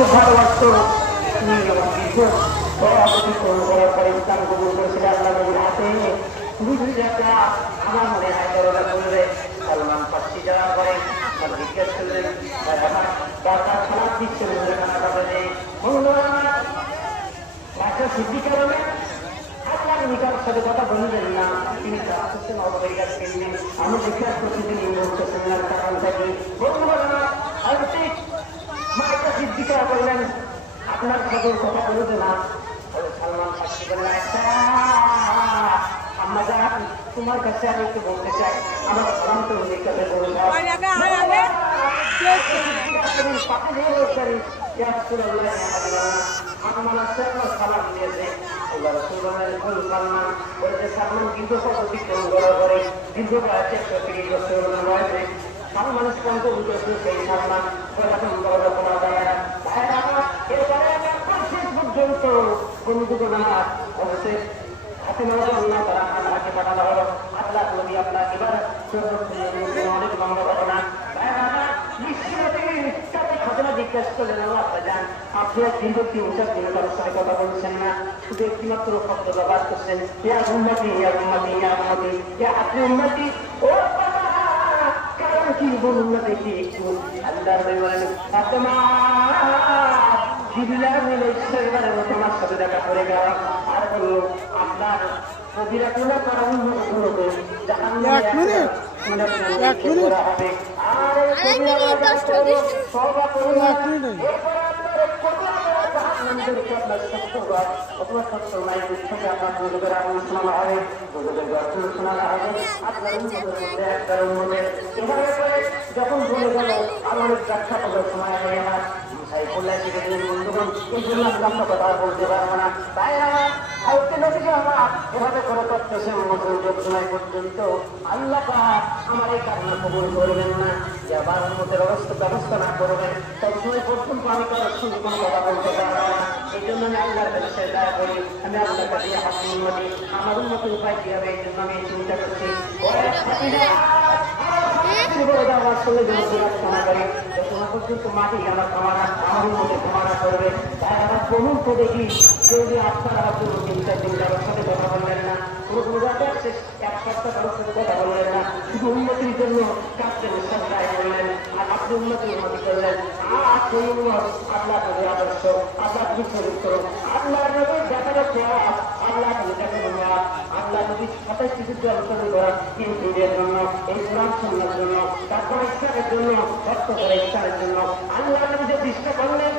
খুব ভালোবাসতো। তুমি দীর্ঘ করার পরে ইসলাম কবুল করেছিল আল্লাহ নবীর হাতে। আমার মনে হয় দরজা করবে সালমান ফার্সি যাওয়ার পরে আমার জিজ্ঞেস করলেন আমার দরকার খারাপ দিচ্ছে বাসা সিদ্ধি কারণে আপনার নিকার সাথে কথা বলবেন না। তিনি আসছেন অবহেলার কেন্দ্রে আমি জিজ্ঞাসা করছি তিনি বলতেছেন না কারণটা কি মাটা সিদ্ধিকা করলেন আপনার সাথে কথা বলবে না। সালমান ফার্সি বললেন আচ্ছা আমরা তোমার কাছে আমি একটু বলতে চাই আমার সালাম তো কাছে বলুন সালাম দিয়েছে সালমান দীর্ঘ অতিক্রম করার পরে দীর্ঘ বয়সে বয়সে সালমান স্পন্দ উঠেছে সেই সালমান শেষ পর্যন্ত বন্ধুগণ অবশ্যই হাতে মারা আল্লাহ তারা আপনাকে পাঠানো হলো আল্লাহ নবী আপনার এবার অনেক লম্বা ঘটনা জিজ্ঞাসা করলেন আল্লাহ যান আপনি দীর্ঘ 3-4 দিন তার সাথে কথা বলছেন না, শুধু একটিমাত্র শব্দ ব্যবহার করছেন ইয়া উম্মতি ইয়া উম্মতি ইয়া উম্মতি ইয়া আপনি উম্মতি ও কারণ কি বলুন না দেখি একটু। আল্লাহ বলেন ফাতেমা জিবরিল আলাইহিস তোমার সাথে দেখা করে গেল আর বলল আপনার কবিরা কোন কারণ হলো জাহান্নামে এক মিনিট হবে আর কবিরা সওবা করুন যখন বলে গেল আমার ব্যাখ্যা করার সময় হয় না বন্ধুগণ এই জন্য আমরা কথা বলতে পারবো না। তাই এভাবে করে করতেছে সময় পর্যন্ত আল্লাহ আমার এই কারণে কবুল করবেন না যে আবার উন্নতের ব্যবস্থা না করবেন ততসময় পর্যন্ত আমি তার সঙ্গে কোনো কথা বলতে পারবো না। এই জন্য আমি আল্লাহর কাছে দয়া করি আমি আল্লাহর কাছে উন্নতি আমার উন্নতির উপায় কি হবে এই জন্য আমি চিন্তা করছি মাটি আমার কামানা আমার মধ্যে কামানা করবে তাই আমার বলুন তো দেখি যদি আপনারা জন্য 3-4 দিন কারোর সাথে কথা বললেন না কোনো জায়গায় এক সপ্তাহ কারোর সাথে কথা বললেন না শুধু উন্নতির জন্য কাজকে সন্ধ্যায় করলেন আর আপনি উন্নতি করলেন আর সেই উন্নত আল্লাহ নবীর আদর্শ আল্লাহ নবীর চরিত্র আল্লাহ নবীর দেখানো প্রয়াস আল্লাহ নবী দেখানো প্রয়াস আল্লাহ নবীর 27 কিছু অনুসরণ করা কিন্তু এর জন্য এই কোরআন সুন্নাহর জন্য তারপর ইসলামের জন্য ভক্ত করে ইসলামের জন্য আল্লাহ নবী যে দৃষ্টি করলেন